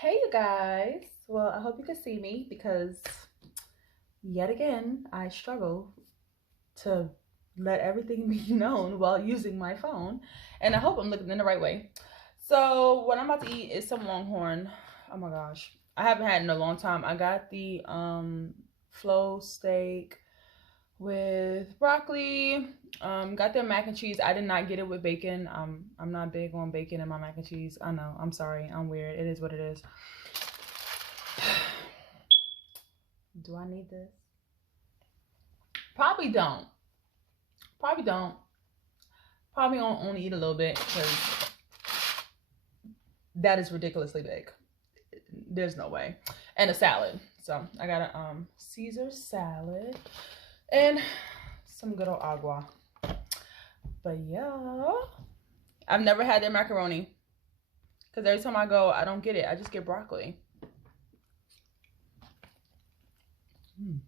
Hey, you guys. Well, I hope you can see me because yet again, I struggle to let everything be known while using my phone. And I hope I'm looking in the right way. So, what I'm about to eat is some Longhorn. Oh my gosh. I haven't had it in a long time. I got the flow steak with broccoli. Got their mac and cheese. I did not get it with bacon. I'm not big on bacon in my mac and cheese. I know. I'm sorry. I'm weird. It is what it is. Do I need this? Probably don't. Probably don't. Probably only eat a little bit because that is ridiculously big. There's no way. And a salad. So I got a Caesar salad and some good old agua. But yeah, I've never had their macaroni because every time I go, I don't get it. I just get broccoli. Mm,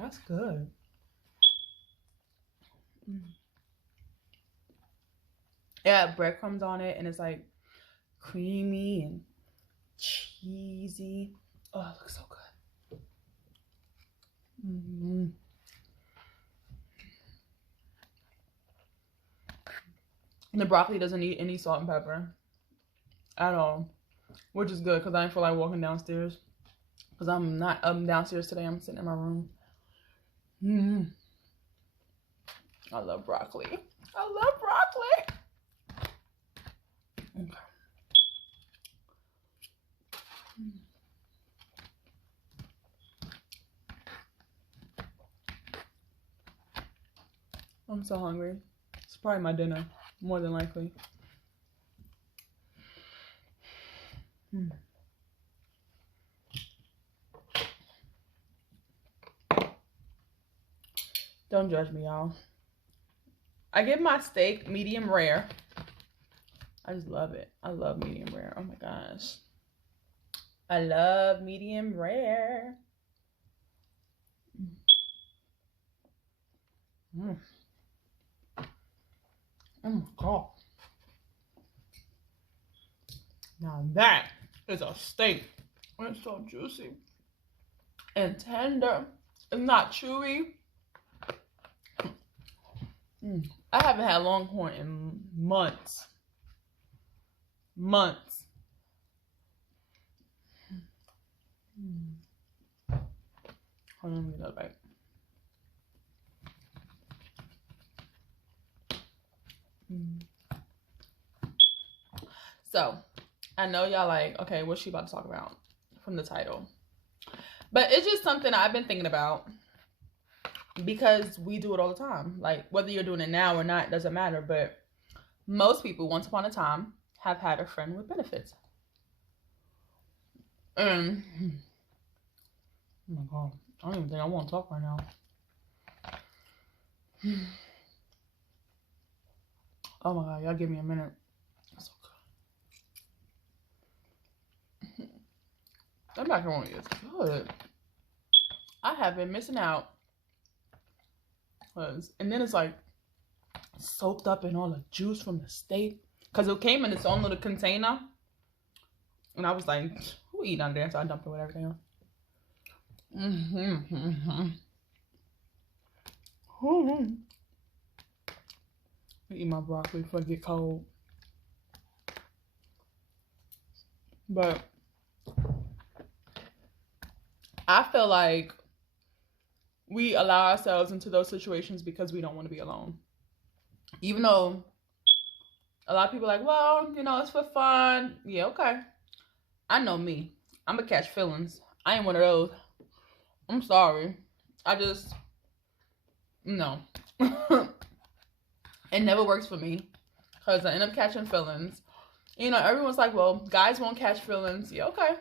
that's good. Mm. Yeah, breadcrumbs on it, and it's like creamy and cheesy. Oh, it looks so good. Mm-hmm. And the broccoli doesn't need any salt and pepper at all, which is good because I didn't feel like walking downstairs because I'm not downstairs today. I'm sitting in my room. Mm. I love broccoli. I love broccoli. Okay. I'm so hungry. It's probably my dinner, more than likely. Mm. Don't judge me, y'all. I get my steak medium rare. I just love it. I love medium rare. Oh my gosh. I love medium rare. Mm. Oh my god. Now that is a steak. It's so juicy and tender. It's not chewy. Mm. I haven't had Longhorn in months. Months. Mm. Hold on, let me get that back. Mm. So, I know y'all like, okay, what's she about to talk about from the title? But it's just something I've been thinking about because we do it all the time. Like, whether you're doing it now or not, doesn't matter. But most people, once upon a time, have had a friend with benefits. And, oh my God, I don't even think I want to talk right now. Oh my God, y'all give me a minute. That's okay. That macaroni is good. I have been missing out. And then it's like soaked up in all the juice from the steak. Because it came in its own little container. And I was like, who eat under there? So I dumped it with everything else. Eat my broccoli before it get cold. But I feel like we allow ourselves into those situations because we don't want to be alone. Even though a lot of people are like, well, it's for fun. Yeah, okay. I know me. I'm going to catch feelings. I ain't one of those. I'm sorry. I just, no. It never works for me because I end up catching feelings. Everyone's like, well, guys won't catch feelings. Yeah, okay.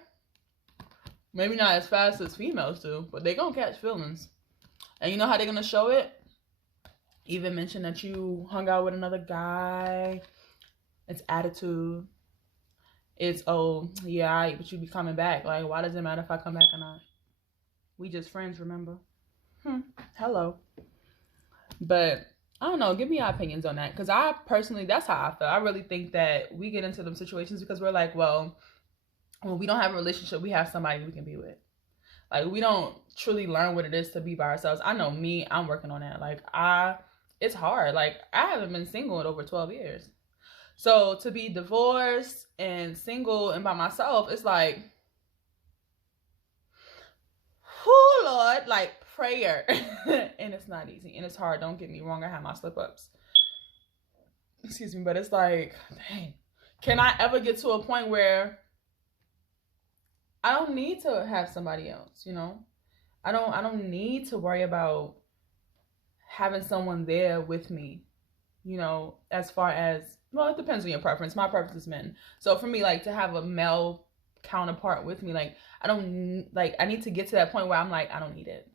Maybe not as fast as females do, but they gonna catch feelings. And you know how they're gonna show it? Even mention that you hung out with another guy. It's attitude. It's, oh, yeah, but you be coming back. Like, why does it matter if I come back or not? We just friends, remember? Hello. But I don't know. Give me your opinions on that. Because I personally, that's how I feel. I really think that we get into them situations because we're like, well, when we don't have a relationship, we have somebody we can be with. Like, we don't truly learn what it is to be by ourselves. I know me, I'm working on that. It's hard. Like, I haven't been single in over 12 years. So to be divorced and single and by myself, it's like, whoo, Lord, like prayer. And it's not easy and it's hard. Don't get me wrong. I have my slip ups. Excuse me. But it's like, dang, can I ever get to a point where I don't need to have somebody else, you know? I don't need to worry about having someone there with me, you know, as far as, well, it depends on your preference. My preference is men. So for me, like, to have a male counterpart with me, like, I need to get to that point where I'm like, I don't need it,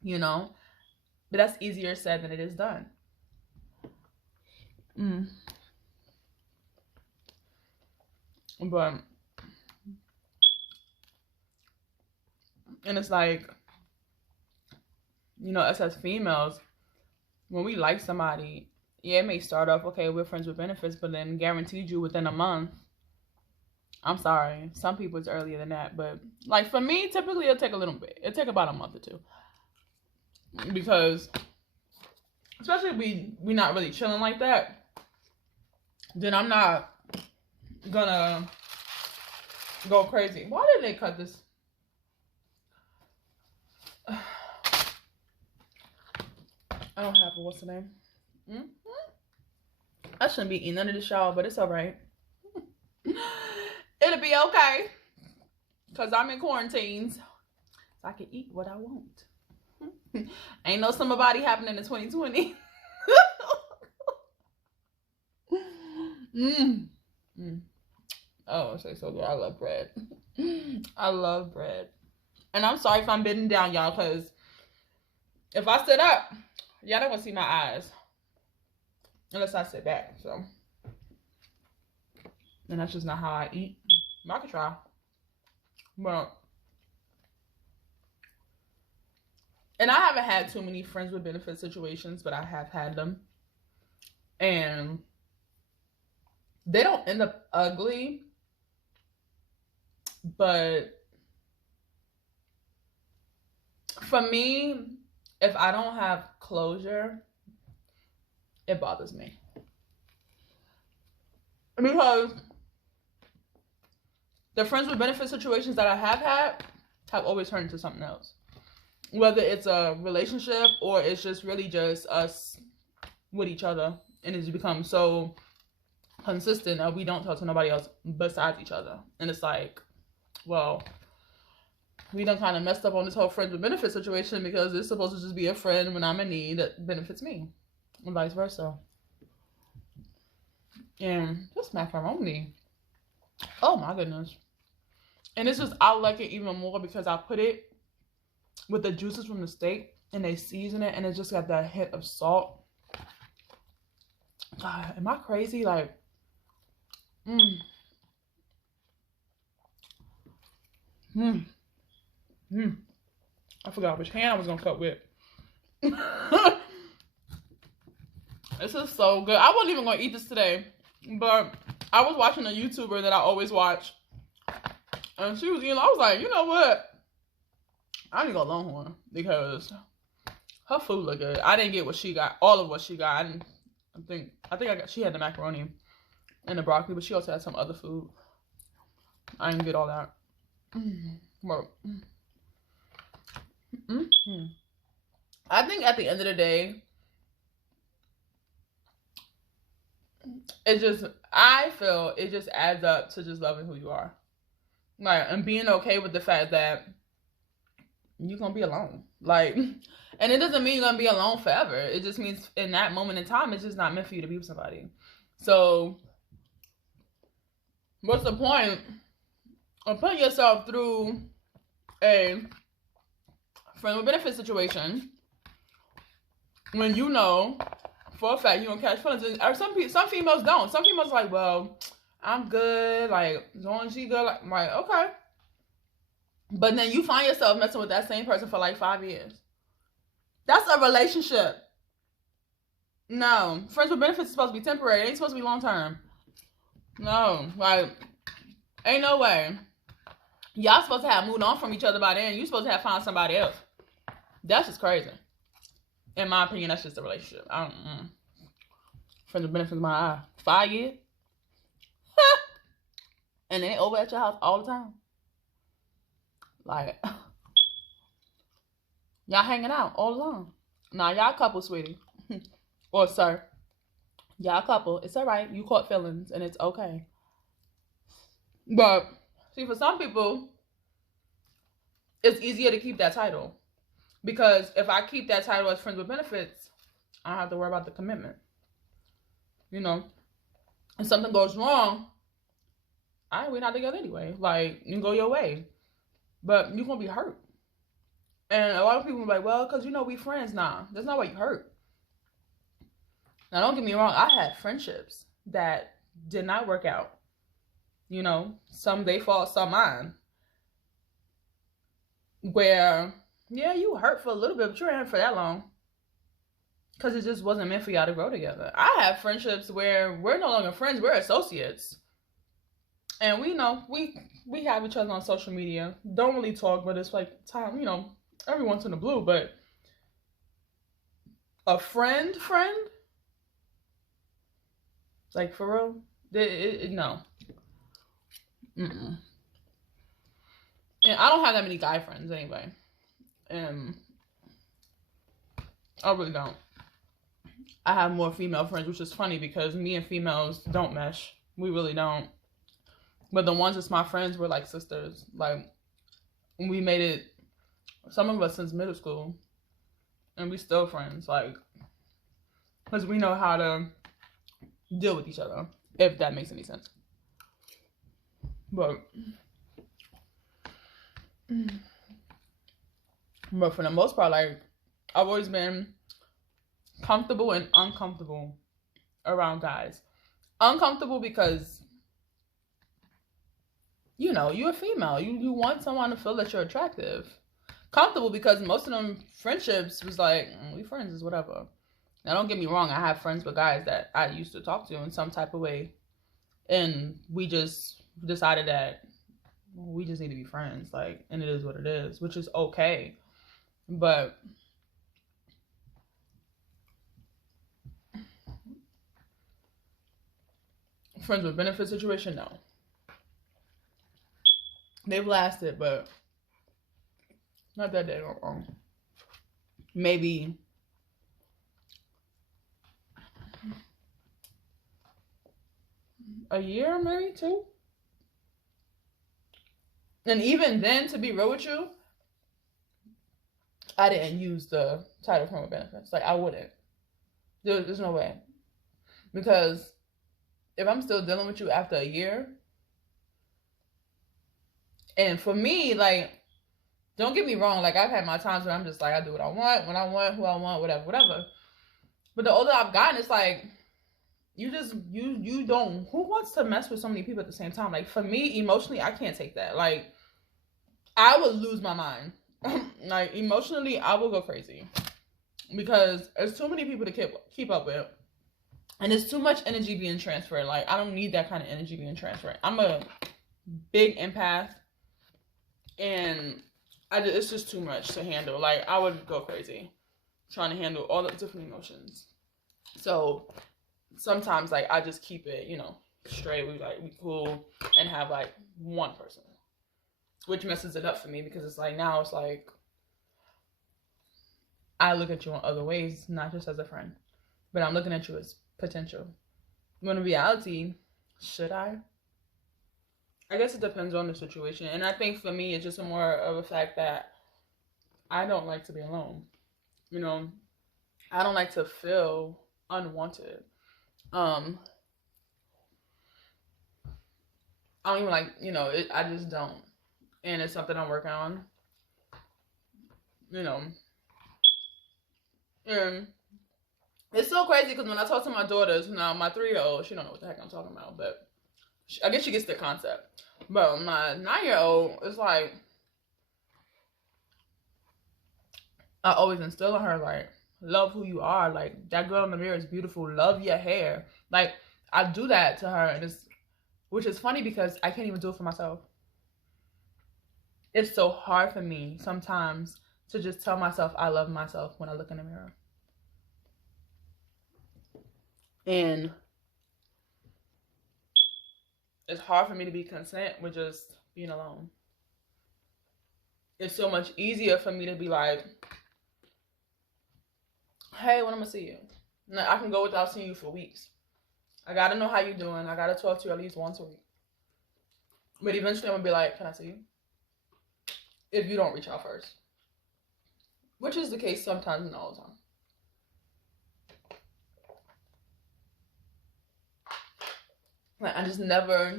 you know? But that's easier said than it is done. Mm. But, and it's like, you know, us as females, when we like somebody, yeah, it may start off, okay, we're friends with benefits, but then guaranteed you within a month, I'm sorry, some people it's earlier than that, but like for me, typically it'll take a little bit. It'll take about a month or two. Because especially if we not really chilling like that, then I'm not gonna go crazy. Why did they cut this? I don't have a, what's the name? Mm-hmm. I shouldn't be eating none of this, y'all, but it's all right. It'll be okay. Because I'm in quarantines. So I can eat what I want. Ain't no summer body happening in 2020. Oh, it's so good. I love bread. I love bread. And I'm sorry if I'm bending down, y'all, because if I sit up, y'all not gonna see my eyes. Unless I sit back, so. And that's just not how I eat. But I could try. But, and I haven't had too many friends with benefit situations, but I have had them. And they don't end up ugly, but for me, if I don't have closure, it bothers me. Because the friends with benefit situations that I have had have always turned into something else. Whether it's a relationship or it's just really just us with each other, and it's become so consistent that we don't talk to nobody else besides each other. And it's like, well, we done kind of messed up on this whole friends with benefit situation because it's supposed to just be a friend when I'm in need that benefits me, and vice versa. And this macaroni, oh my goodness. And it's just, I like it even more because I put it with the juices from the steak and they season it and it just got that hint of salt. God, am I crazy? Like, I forgot which hand I was gonna cut with. This is so good. I wasn't even gonna eat this today, but I was watching a YouTuber that I always watch, and she was, I was like, you know what? I need to go Longhorn because her food look good. I didn't get what she got, all of what she got. She had the macaroni and the broccoli, but she also had some other food. I didn't get all that. But, I think at the end of the day, I feel it just adds up to just loving who you are. Like, and being okay with the fact that you're gonna be alone. Like, and it doesn't mean you're gonna be alone forever. It just means in that moment in time, it's just not meant for you to be with somebody. So, what's the point of putting yourself through a friend with benefit situation when you know for a fact you don't catch feelings? Or some females don't. Some females are like, well, I'm good. Like, as long as she good, like, I'm like, okay. But then you find yourself messing with that same person for like 5 years. That's a relationship. No, friends with benefits is supposed to be temporary. It ain't supposed to be long term. No, like, ain't no way. Y'all supposed to have moved on from each other by then. You supposed to have found somebody else. That's just crazy. In my opinion, that's just a relationship. I don't know. Friends with benefits in my eye. 5 years? And they over at your house all the time. Like, y'all hanging out all the time. Nah, y'all couple, sweetie. Or sir. Y'all couple. It's alright. You caught feelings and it's okay. But, see, for some people, it's easier to keep that title. Because if I keep that title as friends with benefits, I don't have to worry about the commitment. You know? If something goes wrong, we're not together anyway. Like, you can go your way. But you're going to be hurt. And a lot of people are like, well, because, we friends. Nah, that's not why you hurt. Now, don't get me wrong. I had friendships that did not work out. Some they fault, some mine. Where, yeah, you hurt for a little bit, but you weren't for that long. Because it just wasn't meant for y'all to grow together. I have friendships where we're no longer friends. We're associates. And we have each other on social media. Don't really talk, but it's like time, every once in a blue. But a friend? Like, for real? No. Mm-mm. And I don't have that many guy friends anyway. And I really don't. I have more female friends, which is funny because me and females don't mesh. We really don't. But the ones that's my friends were like sisters. Like, we made it, some of us since middle school. And we still friends. Like, because we know how to deal with each other. If that makes any sense. But for the most part, like, I've always been comfortable and uncomfortable around guys. Uncomfortable because, you're a female. You want someone to feel that you're attractive. Comfortable because most of them friendships was like, we friends is whatever. Now, don't get me wrong. I have friends with guys that I used to talk to in some type of way. And we just decided that we just need to be friends. Like, and it is what it is, which is okay. But friends with benefit situation, no. They've lasted, but not that day long. Maybe a year, maybe 2. And even then, to be real with you, I didn't use the title friend with benefits. Like, I wouldn't. There's no way. Because if I'm still dealing with you after a year, and for me, like, don't get me wrong, like, I've had my times where I'm just like, I do what I want, when I want, who I want, whatever. But the older I've gotten, it's like, you don't, who wants to mess with so many people at the same time? Like, for me, emotionally, I can't take that. Like, I would lose my mind. Like, emotionally, I will go crazy. Because there's too many people to keep up with. And there's too much energy being transferred. Like, I don't need that kind of energy being transferred. I'm a big empath. And it's just too much to handle. Like, I would go crazy trying to handle all the different emotions. So, sometimes, like, I just keep it, straight. We cool and have, like, one person. Which messes it up for me because it's like, now it's like, I look at you in other ways, not just as a friend. But I'm looking at you as potential. When in reality, should I? I guess it depends on the situation. And I think for me, it's just more of a fact that I don't like to be alone. I don't like to feel unwanted. I don't even like, I just don't. And it's something I'm working on. And it's so crazy because when I talk to my daughters, now my 3-year-old, she don't know what the heck I'm talking about, but I guess she gets the concept. But my 9-year-old, it's like, I always instill in her, like, love who you are. Like, that girl in the mirror is beautiful. Love your hair. Like, I do that to her, and which is funny because I can't even do it for myself. It's so hard for me sometimes to just tell myself I love myself when I look in the mirror. And it's hard for me to be content with just being alone. It's so much easier for me to be like, hey, when I'm gonna see you? Now, I can go without seeing you for weeks. I gotta know how you're doing. I gotta talk to you at least once a week. But eventually I'm gonna be like, can I see you? If you don't reach out first. Which is the case sometimes and all the time. Like, I just never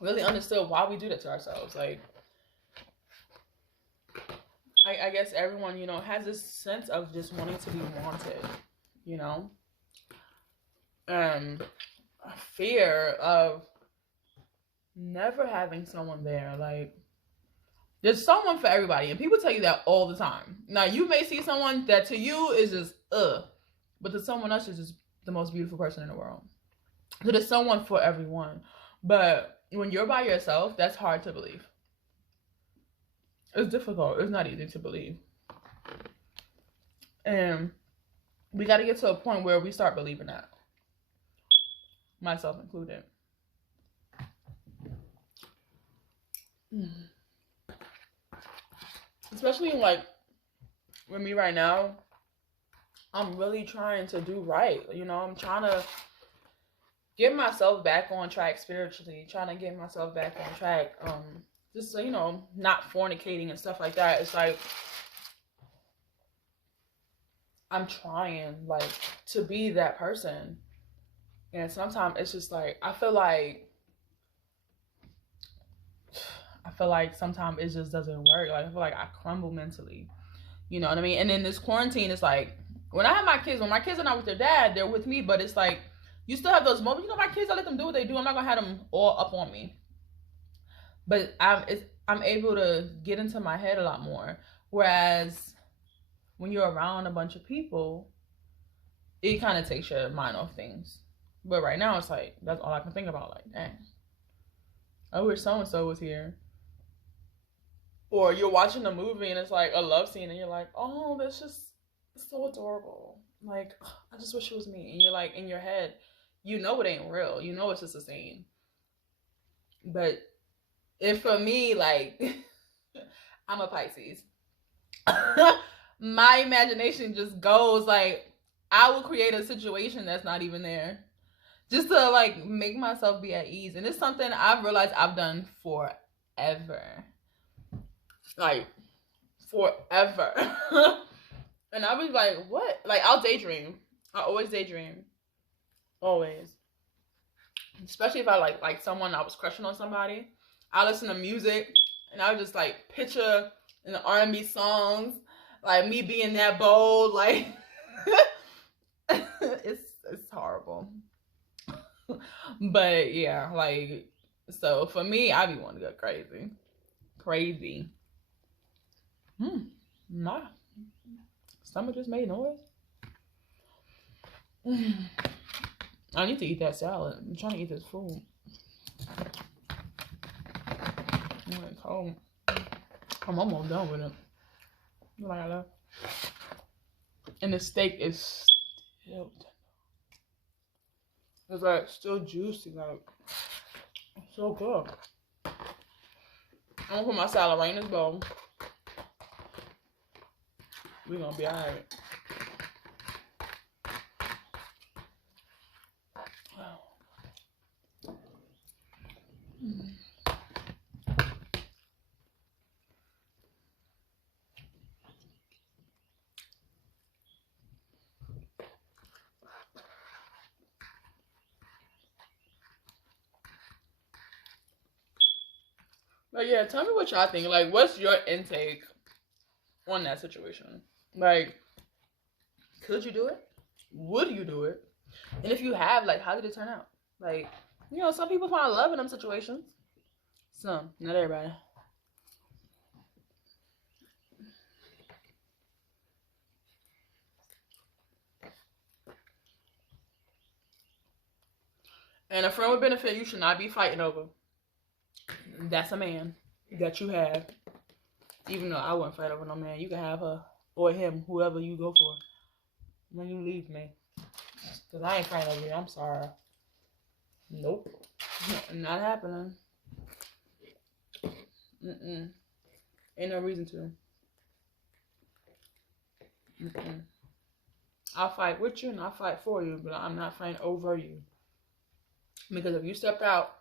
really understood why we do that to ourselves. Like, I guess everyone, you know, has this sense of just wanting to be wanted, you know? And fear of never having someone there. Like, there's someone for everybody, and people tell you that all the time. Now, you may see someone that to you is just but to someone else is just the most beautiful person in the world. So there's someone for everyone. But when you're by yourself, that's hard to believe. It's difficult. It's not easy to believe. And we got to get to a point where we start believing that. Myself included. Especially like with me right now, I'm really trying to do right. You know, I'm trying to get myself back on track spiritually, trying to get myself back on track. Just so, you know, not fornicating and stuff like that. It's like, I'm trying, like, to be that person. And sometimes it's just like, I feel like sometimes it just doesn't work. Like, I feel like I crumble mentally. You know what I mean? And then this quarantine is like, when I have my kids, when my kids are not with their dad, they're with me. But it's like, you still have those moments. You know, my kids, I let them do what they do. I'm not going to have them all up on me. But I'm able to get into my head a lot more. Whereas when you're around a bunch of people, it kind of takes your mind off things. But right now, it's like, that's all I can think about. Like, dang, I wish so-and-so was here. Or you're watching a movie and it's like a love scene and you're like, oh, that's just so adorable. Like, I just wish it was me. And you're like, in your head, you know it ain't real. You know it's just a scene. But if for me, like, I'm a Pisces. My imagination just goes, like, I will create a situation that's not even there. Just to, like, make myself be at ease. And it's something I've realized I've done forever. Like, forever. And I'll be like, what? Like, I'll daydream. I always daydream. Always. Especially if I like someone, I was crushing on somebody. I listen to music and I would just like picture in the R&B songs, like me being that bold, like it's horrible. But yeah, like, so for me, I be wanting to go crazy. My stomach just made noise. I need to eat that salad. I'm trying to eat this food. It's cold. I'm almost done with it. Like I love. And the steak is still tender. It's like still juicy, like so good. I'm gonna put my salad right in this bowl. We're gonna be alright. But yeah, tell me what y'all think. Like, what's your intake on that situation? Like, could you do it? Would you do it? And if you have, like, how did it turn out? Like, you know, some people find love in them situations. Some, not everybody. And a friend with benefit you should not be fighting over. That's a man that you have. Even though I wouldn't fight over no man. You can have her or him, whoever you go for, when you leave me. Because I ain't fighting over you. I'm sorry. Nope. Not happening. Mm-mm. Ain't no reason to. Mm-mm. I'll fight with you and I'll fight for you, but I'm not fighting over you. Because if you step out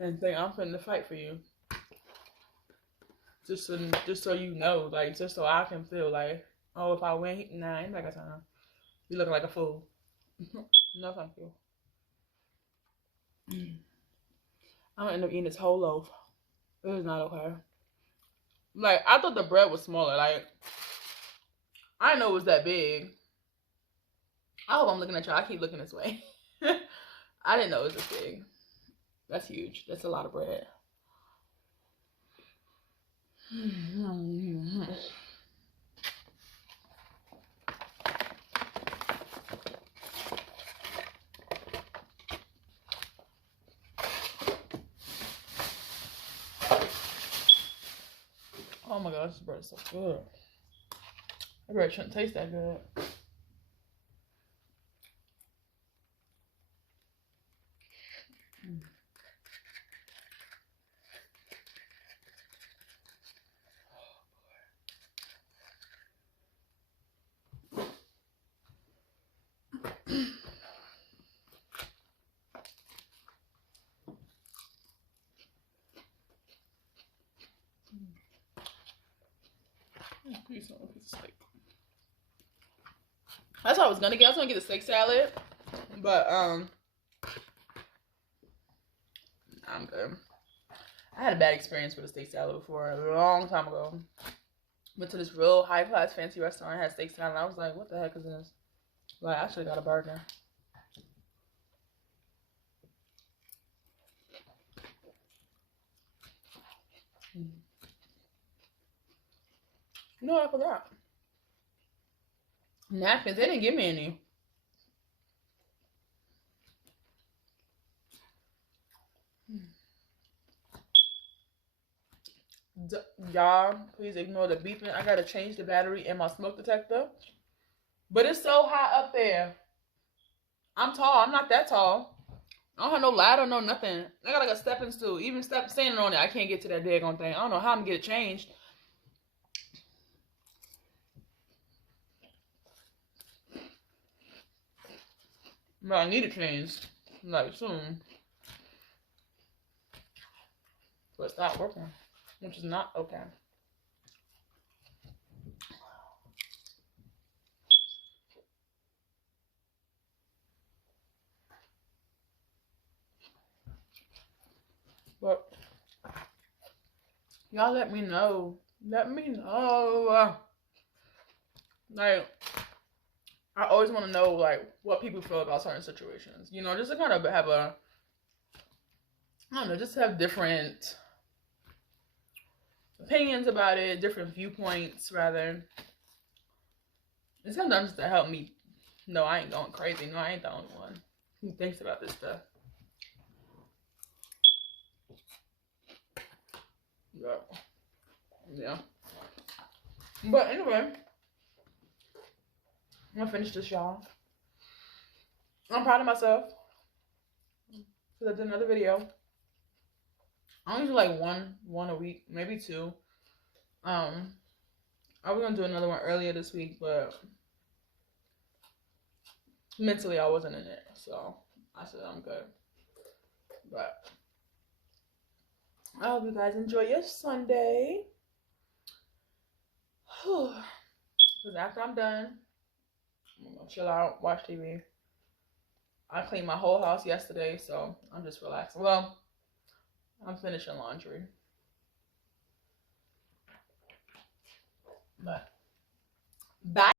and think I'm finna fight for you, just so you know, like, just so I can feel like, oh, if I win, nah, ain't like a time. You look like a fool. No, thank you. I'm gonna end up eating this whole loaf. It is not okay. Like, I thought the bread was smaller. Like, I didn't know it was that big. I hope I'm looking at y'all. I keep looking this way. I didn't know it was this big. That's huge. That's a lot of bread. Oh my gosh, this bread is so good. That bread shouldn't taste that good. Piece of steak. That's what I was gonna get. I was gonna get the steak salad, but I'm good. I had a bad experience with a steak salad before a long time ago. Went to this real high class fancy restaurant, had steak salad, and I was like, what the heck is this? Like, I should have got a burger. No, I forgot. Napkins, they didn't give me any. Y'all, please ignore the beeping. I gotta change the battery in my smoke detector. But it's so high up there. I'm tall. I'm not that tall. I don't have no ladder, no nothing. I got like a stepping stool. Even standing on it, I can't get to that daggone thing. I don't know how I'm gonna get it changed. But I need it changed, like, soon. But it's not working, which is not okay. But y'all let me know. Let me know. Like, I always want to know, like, what people feel about certain situations. You know, just to kind of have a, I don't know, just have different opinions about it, different viewpoints, rather. And sometimes to help me know I ain't going crazy. No, I ain't the only one who thinks about this stuff. Yeah. But anyway, I'm gonna finish this, y'all. I'm proud of myself because I did another video. I only do like one a week, maybe two. I was gonna do another one earlier this week, but mentally I wasn't in it, so I said I'm good. But I hope you guys enjoy your Sunday. Because after I'm done, I'm gonna chill out, watch TV. I cleaned my whole house yesterday, so I'm just relaxing. Well, I'm finishing laundry. But bye.